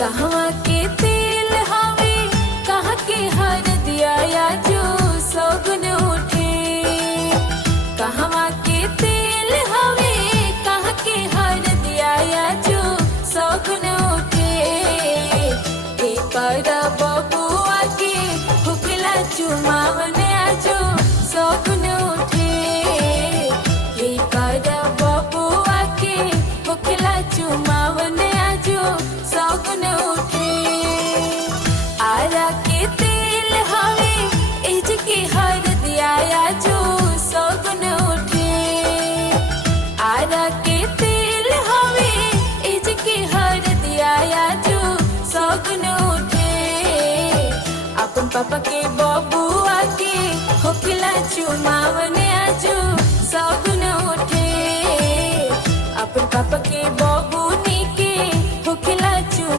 कहवा के तेल हवे कहाँ के हर दिया या जो सौगुन उठे। कहवा के तेल हवे कहाँ के हर दिया या जो सौगुन उठे। पर बबुआ के हुकला चुमावन आजो सौगुन उठे। पर बबुआ के हुकला चुमावन आजो सौगुन उठे। आरा के तेल हवे इज के हर दिया जो सौगुन उठे। आरा के तेल हवे इज के हर दिया जो सौगुन उठे। अपन पापा के बबुआ के होखला चुमावन आजो सौगुन उठे।